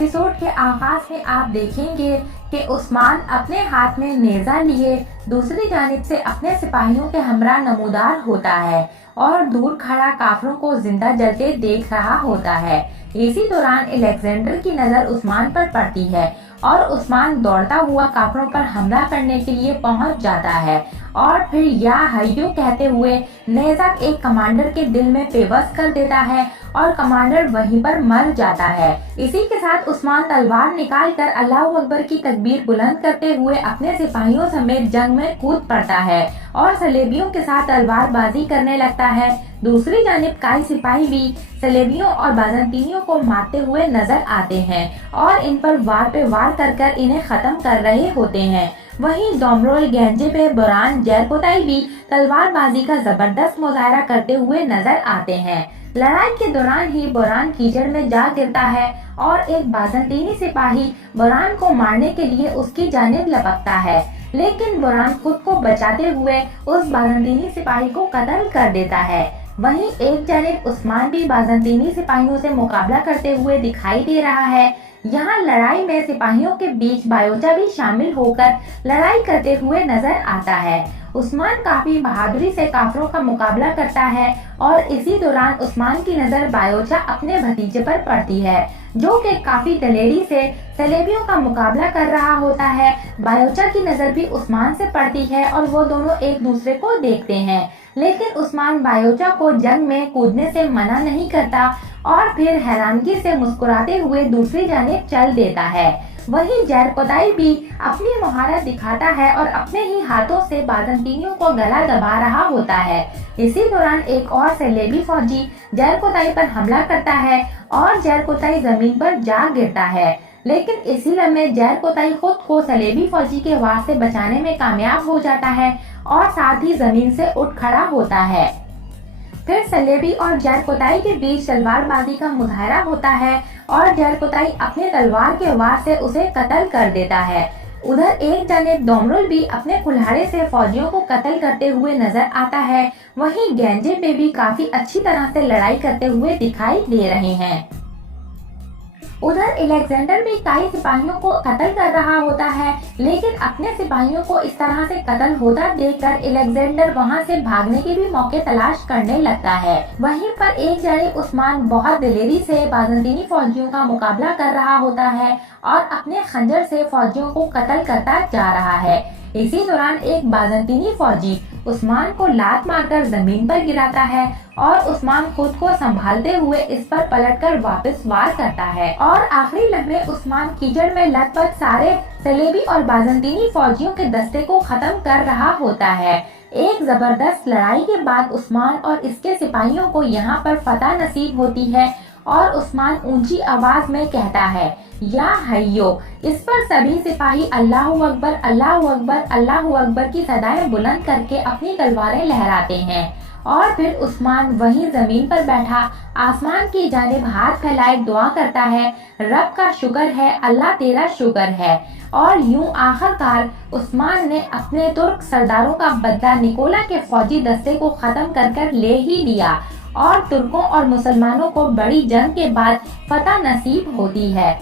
Episode के आगाज में आप देखेंगे कि उस्मान अपने हाथ में नेज़ा लिए दूसरी जानिब से अपने सिपाहियों के हमरा नमूदार होता है और दूर खड़ा काफिरों को जिंदा जलते देख रहा होता है। इसी दौरान अलेक्जेंडर की नजर उस्मान पर पड़ती है और उस्मान दौड़ता हुआ काफिरों पर हमला करने के लिए पहुंच जाता है और फिर या हय्यो कहते हुए नेज़ा एक कमांडर के दिल में पेवस्त कर देता है और कमांडर वहीं पर मर जाता है। इसी के साथ उस्मान तलवार निकाल कर अल्लाह अकबर की तकबीर बुलंद करते हुए अपने सिपाहियों समेत जंग में कूद पड़ता है और सलेबियों के साथ तलवारबाजी करने लगता है। दूसरी जानिब काई सिपाही भी सलेबियों और बाज़ंतीनियों को मारते हुए नजर आते हैं और इन पर वार पे वार कर इन्हें खत्म कर रहे होते हैं। वहीं डोमरोल गेंजे पे बोरान जरकोताई भी तलवारबाजी का जबरदस्त मुजाहरा करते हुए नजर आते हैं। लड़ाई के दौरान ही बोरान कीचड़ में जा गिरता है और एक बाज़ंतीनी सिपाही बोरान को मारने के लिए उसकी जानिब लपकता है, लेकिन बोरान खुद को बचाते हुए उस बाज़ंतीनी सिपाही को कत्ल कर देता है। वहीं एक जानिब उस्मान भी बाज़ंतीनी सिपाहियों से मुकाबला करते हुए दिखाई दे रहा है। यहाँ लड़ाई में सिपाहियों के बीच बायोचा भी शामिल होकर लड़ाई करते हुए नजर आता है। उस्मान काफी बहादुरी से काफिरों का मुकाबला करता है और इसी दौरान उस्मान की नजर बायोचा अपने भतीजे पर पड़ती है, जो कि काफी दलेरी से सलेबियों का मुकाबला कर रहा होता है। बायोचा की नजर भी उस्मान से पड़ती है और वो दोनों एक दूसरे को देखते हैं, लेकिन उस्मान बायोचा को जंग में कूदने से मना नहीं करता और फिर हैरानगी से मुस्कुराते हुए दूसरी जानिब चल देता है। वहीं जरकोताई भी अपनी महारत दिखाता है और अपने ही हाथों से बाज़ंतीनियों को गला दबा रहा होता है। इसी दौरान एक और सलेबी फौजी जरकोताई पर हमला करता है और जरकोताई जमीन पर जा गिरता है, लेकिन इसी लम्हे जरकोताई खुद को सलेबी फौजी के वार से बचाने में कामयाब हो जाता है और साथ ही जमीन से उठ खड़ा होता है। फिर सलेबी और जरकोताई के बीच तलवारबाजी का मुजाहरा होता है और जरकोताई अपने तलवार के वार से उसे कत्ल कर देता है। उधर एक जानिब डोमरोल भी अपने कुल्हाड़े से फौजियों को कत्ल करते हुए नजर आता है। वहीं गेंजे पे भी काफी अच्छी तरह से लड़ाई करते हुए दिखाई दे रहे हैं। उधर अलेक्जेंडर भी कई सिपाहियों को कत्ल कर रहा होता है, लेकिन अपने सिपाहियों को इस तरह से कत्ल होता देखकर अलेक्जेंडर वहां से भागने के भी मौके तलाश करने लगता है। वहीं पर एक जानिब उस्मान बहुत दिलेरी से बाज़ंतीनी फौजियों का मुकाबला कर रहा होता है और अपने खंजर से फौजियों को कत्ल करता जा रहा है। इसी दौरान एक बाज़ंतीनी फौजी उस्मान को लात मारकर जमीन पर गिराता है और उस्मान खुद को संभालते हुए इस पर पलटकर वापस वार करता है और आखिरी लम्हे उस्मान कीचड़ में लथपथ सारे सलेबी और बाज़ंतीनी फौजियों के दस्ते को खत्म कर रहा होता है। एक जबरदस्त लड़ाई के बाद उस्मान और इसके सिपाहियों को यहाँ पर फतह नसीब होती है और उस्मान ऊंची आवाज में कहता है, या हय्यो। इस पर सभी सिपाही अल्लाह अकबर अल्लाह अकबर अल्लाह अकबर की सदाएं बुलंद करके अपनी तलवारें लहराते हैं और फिर उस्मान वहीं जमीन पर बैठा आसमान की जानिब हाथ फैलाए दुआ करता है, रब का शुक्र है, अल्लाह तेरा शुक्र है। और यूं आखिरकार उस्मान ने अपने तुर्क सरदारों का बदला निकोला के फौजी दस्ते को खत्म कर ले ही लिया और तुर्कों और मुसलमानों को बड़ी जंग के बाद फतह नसीब होती है।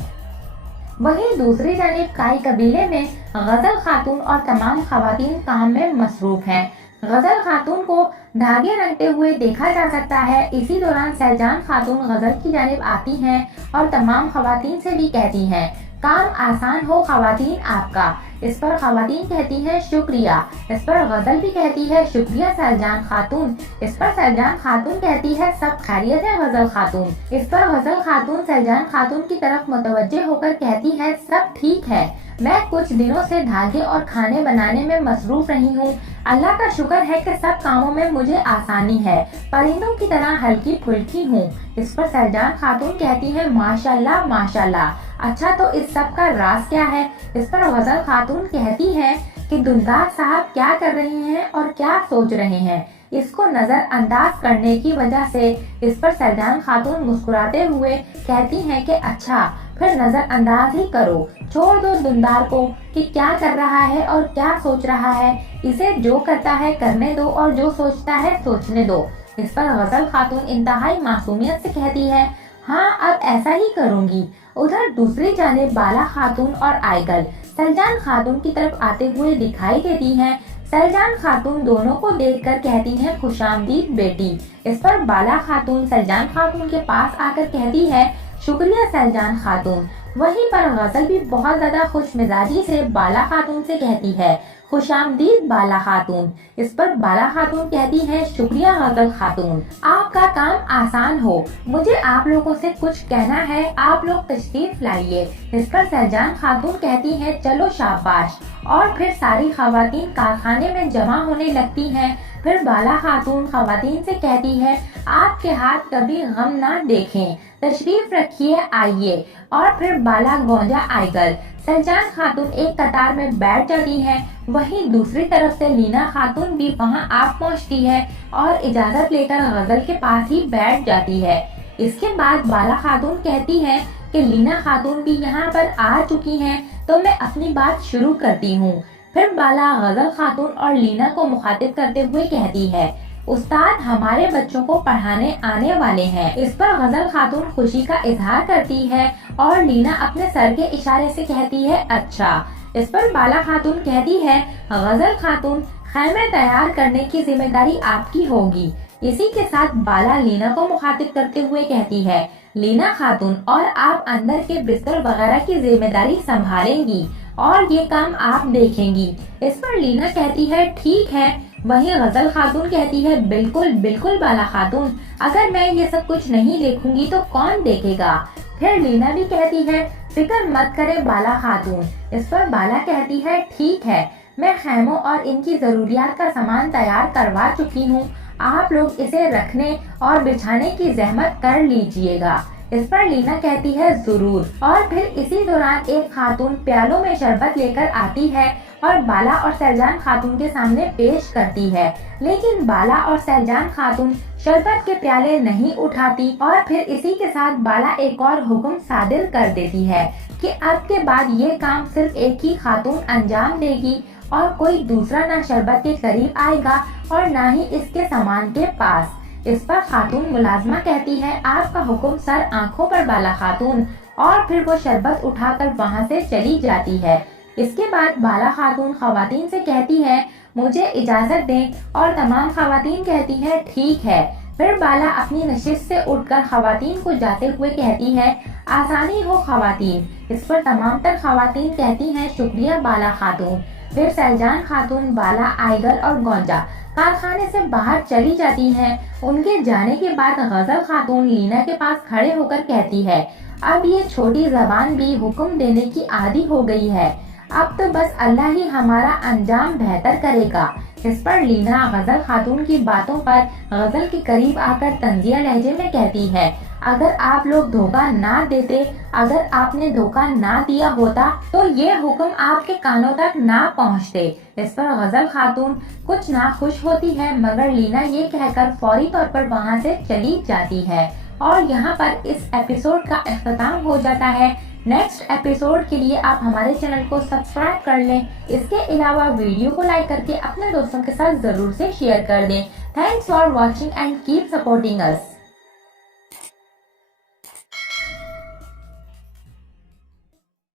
वहीं दूसरी जानिब काई कबीले में गजल खातून और तमाम खवातीन काम में मसरूफ हैं। गजल खातून को धागे रंगते हुए देखा जा सकता है। इसी दौरान सैजान खातून गजल की जानिब आती हैं और तमाम खवातीन से भी कहती हैं, काम आसान हो खवातीन आपका। इस पर खवातीन कहती है शुक्रिया। इस पर गजल भी कहती है शुक्रिया सैजान खातून। इस पर सैजान खातून कहती है सब खैरियत है गजल खातून। इस पर गजल खातून सैजान खातून की तरफ मुतवज्जे होकर कहती है सब ठीक है, मैं कुछ दिनों से धागे और खाने बनाने में मसरूफ रही हूँ। अल्लाह का शुक्र है कि सब कामों में मुझे आसानी है, परिंदों की तरह हल्की फुल्की हूँ। इस पर सैजान खातून कहती है माशाल्लाह माशाल्लाह। अच्छा तो इस सब का राज क्या है? इस पर गजल खातून कहती है कि दुलदार साहब क्या कर रहे हैं और क्या सोच रहे हैं, इसको नजरअंदाज करने की वजह से। इस पर सैजान खातून मुस्कुराते हुए कहती हैं कि अच्छा फिर नजरअंदाज ही करो, छोड़ दो दुलदार को कि क्या कर रहा है और क्या सोच रहा है, इसे जो करता है करने दो और जो सोचता है सोचने दो। इस पर गजल खातून इंतहाई मासूमियत से कहती है हाँ, अब ऐसा ही करूँगी। उधर दूसरी जानिब बाला खातून और आइगल सलजान खातून की तरफ आते हुए दिखाई देती हैं। सलजान खातून दोनों को देखकर कहती हैं खुशामदीद बेटी। इस पर बाला खातून सलजान खातून के पास आकर कहती है शुक्रिया सलजान खातून। वहीं पर गजल भी बहुत ज्यादा खुश मिजाजी से बाला खातून से कहती है खुशामदीद बाला खातून। इस पर बाला खातून कहती है शुक्रिया गजल खातून, आपका काम आसान हो, मुझे आप लोगों से कुछ कहना है, आप लोग तशरीफ लाइए। इस पर सलजान खातून कहती है चलो शाबाश, और फिर सारी खवातीन कारखाने में जमा होने लगती हैं। फिर बाला खातून खवातीन से कहती है आपके हाथ कभी गम ना देखें, तशरीफ रखिए आइए। और फिर बाला गोंजा आइगल सलजान खातून एक कतार में बैठ जाती है। वहीं दूसरी तरफ से लीना खातून भी वहां आ पहुंचती है और इजाजत लेकर गजल के पास ही बैठ जाती है। इसके बाद बाला खातून कहती है कि लीना खातून भी यहाँ पर आ चुकी हैं, तो मैं अपनी बात शुरू करती हूँ। फिर बाला गजल खातून और लीना को मुखातिब करते हुए कहती है उस्ताद हमारे बच्चों को पढ़ाने आने वाले हैं। इस पर गजल खातून खुशी का इजहार करती है और लीना अपने सर के इशारे से कहती है अच्छा। इस पर बाला खातून कहती है गजल खातून खैमे तैयार करने की जिम्मेदारी आपकी होगी। इसी के साथ बाला लीना को मुखातिब करते हुए कहती है लीना खातून और आप अंदर के बिस्तर वगैरह की जिम्मेदारी संभालेंगी और ये काम आप देखेंगी। इस पर लीना कहती है ठीक है। वहीं गजल खातून कहती है बिल्कुल बिल्कुल बाला खातून, अगर मैं ये सब कुछ नहीं देखूंगी तो कौन देखेगा। फिर लीना भी कहती है फिक्र मत करे बाला खातून। इस पर बाला कहती है ठीक है, मैं खैमों और इनकी जरूरियात का सामान तैयार करवा चुकी हूँ, आप लोग इसे रखने और बिछाने की जहमत कर लीजिएगा। इस पर लीना कहती है जरूर। और फिर इसी दौरान एक खातून प्यालों में शरबत लेकर आती है और बाला और सलजान खातून के सामने पेश करती है, लेकिन बाला और सलजान खातून शरबत के प्याले नहीं उठाती। और फिर इसी के साथ बाला एक और हुक्म सादिर कर देती है कि अब के बाद ये काम सिर्फ एक ही खातून अंजाम देगी और कोई दूसरा ना शरबत के करीब आएगा और ना ही इसके सामान के पास। इस पर खातून मुलाजमा कहती है आपका हुक्म सर आंखों पर बाला खातून, और फिर वो शरबत उठाकर वहाँ से चली जाती है। इसके बाद बाला खातून खवातीन से कहती है मुझे इजाजत दें, और तमाम खवातीन कहती है ठीक है। फिर बाला अपनी नशिस्त से उठकर खवातीन को जाते हुए कहती है आसानी हो खवातीन। इस पर तमाम तर खवातीन कहती हैं शुक्रिया बाला खातून। फिर सलजान खातून, बाला, आइगल और गोंजा कारखाने से बाहर चली जाती हैं। उनके जाने के बाद गजल खातून लीना के पास खड़े होकर कहती है अब ये छोटी जबान भी हुक्म देने की आदी हो गई है, अब तो बस अल्लाह ही हमारा अंजाम बेहतर करेगा। इस पर लीना गजल खातून की बातों पर गजल के करीब आकर तंजिया लहजे में कहती है अगर आप लोग धोखा ना देते, अगर आपने धोखा ना दिया होता तो ये हुक्म आपके कानों तक ना पहुँचते। इस पर गजल खातून कुछ ना खुश होती है, मगर लीना ये कहकर फौरी तौर पर वहाँ से चली जाती है। और यहाँ पर इस एपिसोड का इख्तिताम हो जाता है। नेक्स्ट एपिसोड के लिए आप हमारे चैनल को सब्सक्राइब कर लें। इसके अलावा वीडियो को लाइक करके अपने दोस्तों के साथ जरूर से शेयर कर दें। Thanks for watching and keep supporting us.